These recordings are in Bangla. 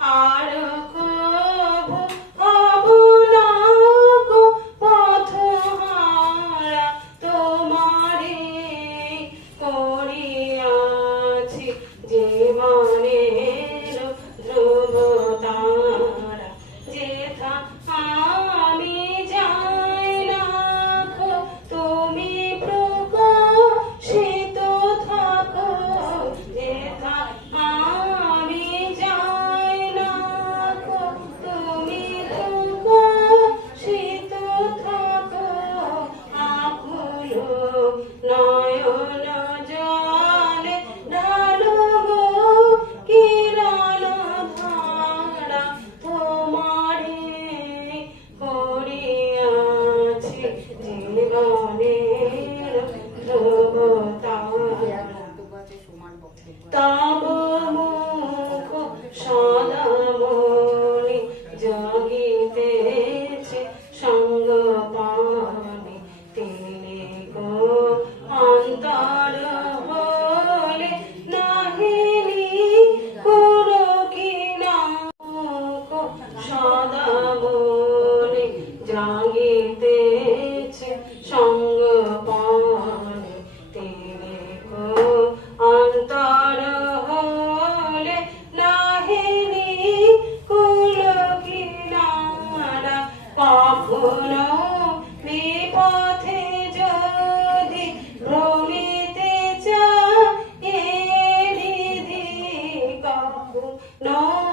আর đó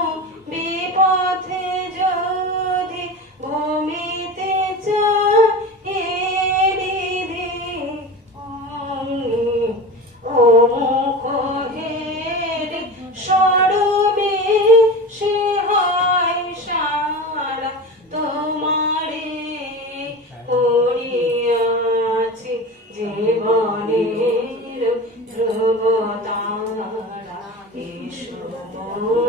Oh.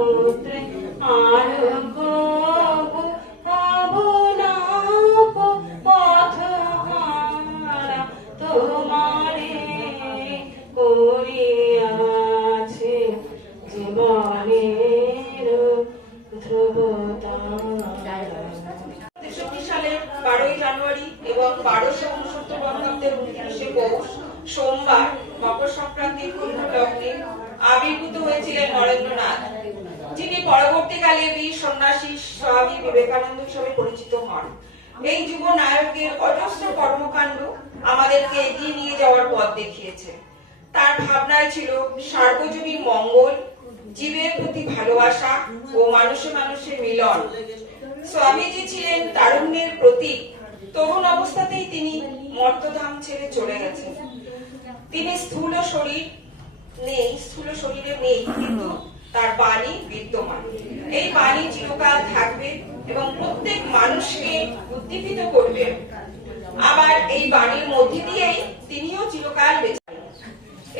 হিসেবে পরিচিত হন। এই যুব নায়কের অজস্র কর্মকাণ্ড আমাদেরকে এগিয়ে নিয়ে যাওয়ার পথ দেখিয়েছে। তার ভাবনায় ছিল সার্বজনীন মঙ্গল, জীবের প্রতি ভালোবাসা ও মানুষে মানুষের মিলন। স্বামীজি ছিলেন তারুণ্যের প্রতীক। তরুণ অবস্থাতেই তিনি মর্তধাম ছেড়ে চলে গেছেন। তিনি স্থূল শরীর নেই, স্থূল শরীরে নেই, কিন্তু তার বাণী বিদ্যমান। এই বাণী চিরকাল থাকবে এবং প্রত্যেক মানুষকে উদ্দীপিত করবে। আবার এই বাণীর মধ্যে দিয়েই তিনিও চিরকাল বেঁচে।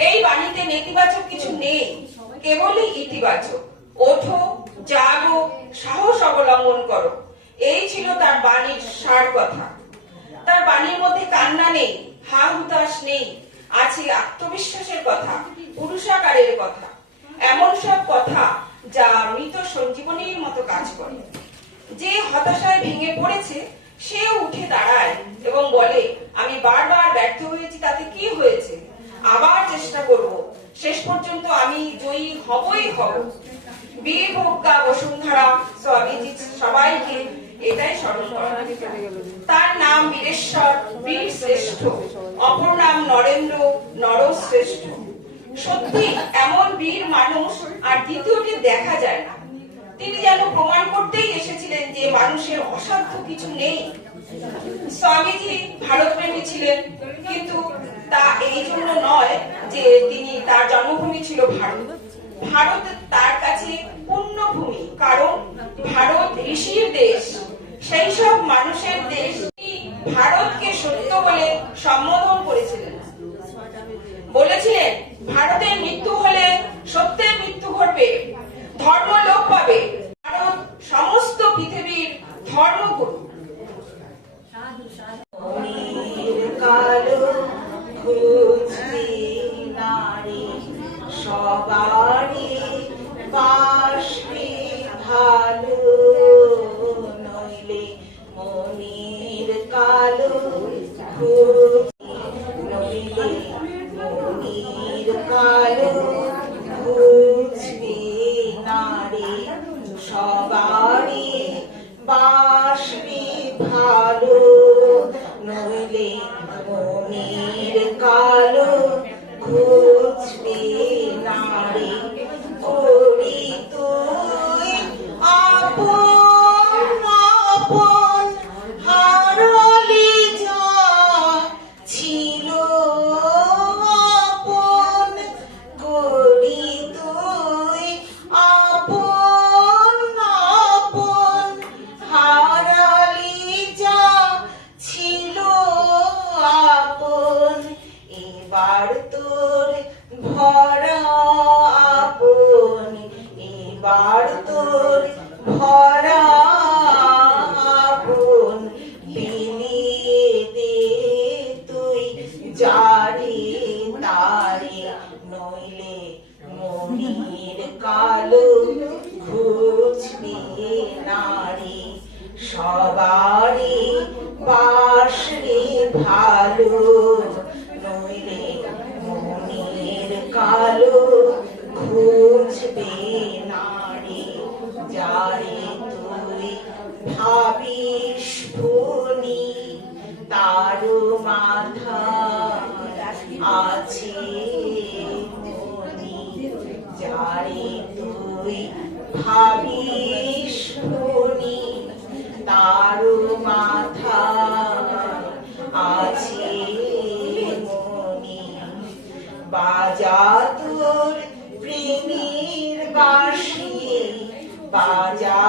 এই বাণীতে নেতিবাচক কিছু নেই, কেবলই ইতিবাচক। ওঠো, জাগো, সাহস অবলম্বন করো। এই ছিল তার বাণীর সার কথা। তার বাণীর মধ্যে কান্না নেই হা হুতাশ নেই, আছে আত্মবিশ্বাসের কথা, পুরুষাকারের কথা। এমন সব কথা যা মৃত সঞ্জীবনীর মতো কাজ করে। যে হতাশায় ভেঙে পড়েছে, সেও উঠে দাঁড়ায় এবং বলে, আমি বারবার ব্যর্থ হয়েছি, তাতে কি হয়েছে? আবার চেষ্টা করব। শেষ পর্যন্ত আমি জয়ী হবই হব। বীর ভোগ্যা বসুন্ধরা স্বামীজি সবাইকে এটাই স্মরণ করা তার নাম বীরেশ্বর, বীর শ্রেষ্ঠ। অপর নাম নরেন্দ্র, নরশ্রেষ্ঠ। সত্যি, এমন বীর মানুষ আর দ্বিতীয়টি দেখা যায় না। তিনি যেন প্রমাণ করতেই এসেছিলেন যে মানুষের অসাধ্য কিছু নেই। স্বামীজি ভারতপ্রেমী ছিলেন কিন্তু তা এই জন্য নয় যে তিনি তার জন্মভূমি ছিল ভারত। ভারত তার কাছে পুণ্যভূমি কারণ ভারত ঋষির দেশ। সেই সব মানুষের দেশ ভারতকে সত্য বলে সম্বোধন করেছিলেন। বলেছিলেন ভারতের মৃত্যু হলে সত্যের মৃত্যু ঘটবে ধর্ম লোপ পাবে এবার তোর ভরা আগুন বিলিয়ে দে তুই যারে তারে, নইলে মনির কালো ঘুচবে নারী সবারই বাসরে ভালো। মাথা আছে যারে তুই ভাবিস তারও মাথা আছে মনি বাজা তোর প্রেমের বাসি বাজা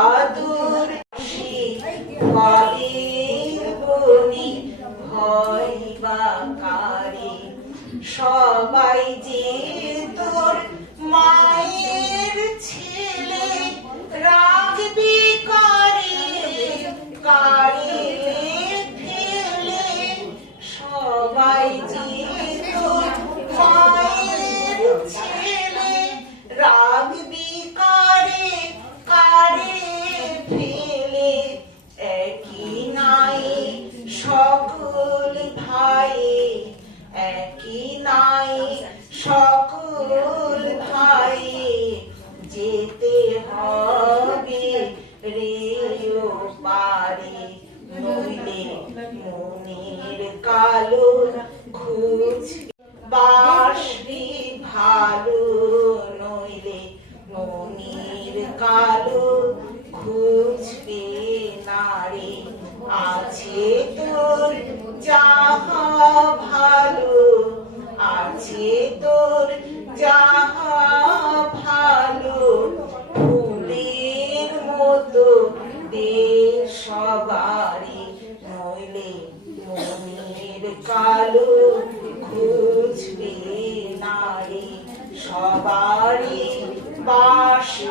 বাসি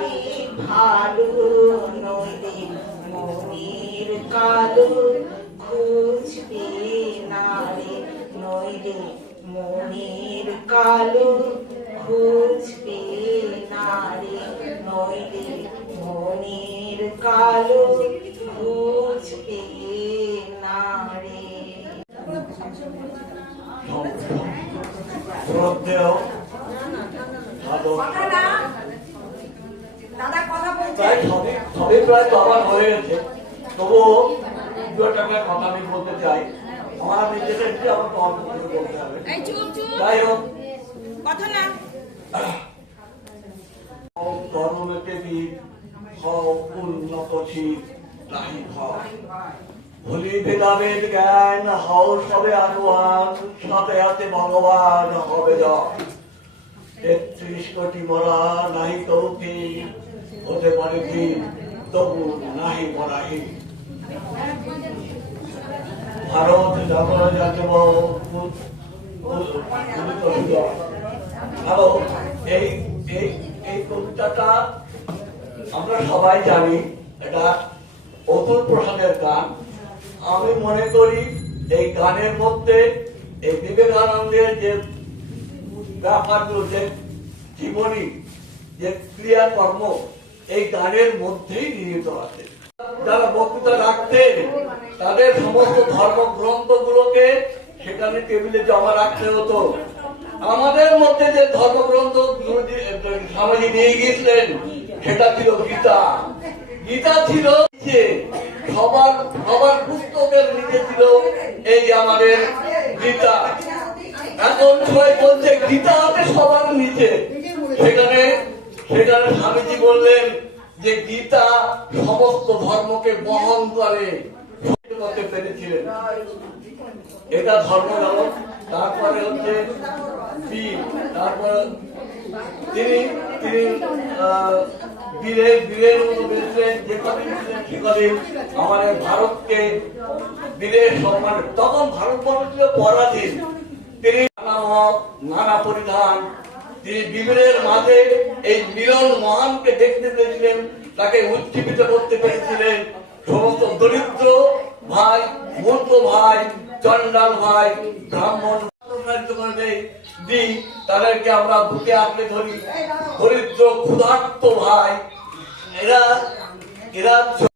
ভালো নইলে মনির কালো খুঁজবে নারী। নইলে মনির কালো খুঁজবে নারী। নইলে মনির কালো খুঁজবে নারী। শ্রদ্ধেয় সাধক দাদা কথা বলছে প্রায় সবই প্রায় তো হয়ে গেছে। তবুও দু একটা কথা আমি বলতে চাই। আমার নিজেদের একটু আমার হবে। যাই হোক। কথা না। ধর্মকে কি হও নাহি ভুলি ভেদাভেদ জ্ঞান হও সবে আগুয়ান সাথে হাতে ভগবান হবে জয়। তেত্রিশ কোটি মরা নাহি তৌকি হতে পারে কি? তবু নাহি মরাহি ভারত জাগর জাগব হ্যালো এই এই এই কবিতাটা আমরা সবাই জানি, এটা অতুল প্রসাদের গান। আমি মনে করি এই গানের মধ্যে এই বিবেকানন্দের যে ব্যাপারগুলো, যে জীবনী, যে ক্রিয়াকর্ম এই গানের মধ্যেই নিহিত আছে। যারা বক্তৃতা রাখতেন তাদের সমস্ত ধর্মগ্রন্থগুলোকে সেখানে টেবিলে জমা রাখতে হতো। আমাদের মধ্যে যে ধর্মগ্রন্থ স্বামীজি নিয়ে গিয়েছিলেন, সেটা ছিল গীতা। গীতা ছিল যে সবার সবার পুস্তকের নিচে ছিল এই আমাদের গীতা। এখন সবাই বলছে, গীতা আছে সবার নিচে। সেখানে সেখানে স্বামীজি বললেন যে গীতা সমস্ত ধর্মকে বহন করে পেরেছিলেন এটা ধর্ম গেল তারপরে হচ্ছে তিনি তিনি বীরের বীরের মতো যে কদিন আমাদের ভারতকে বীরের সম্মান। তখন ভারতবর্ষ ছিল পরাধীন তিনি নানা পরিধান তিনি বিবেনের মাঝে এই মিলন মহানকে দেখতে তাকে উজ্জীবিত করতে পেরেছিলেন। সমস্ত দরিদ্র ভাই, মূর্খ ভাই চন্ডাল ভাই, ব্রাহ্মণ দিই তাদেরকে আমরা বুকে আঁকড়ে ধরি। দরিদ্র, ক্ষুধার্ত ভাই, এরা এরা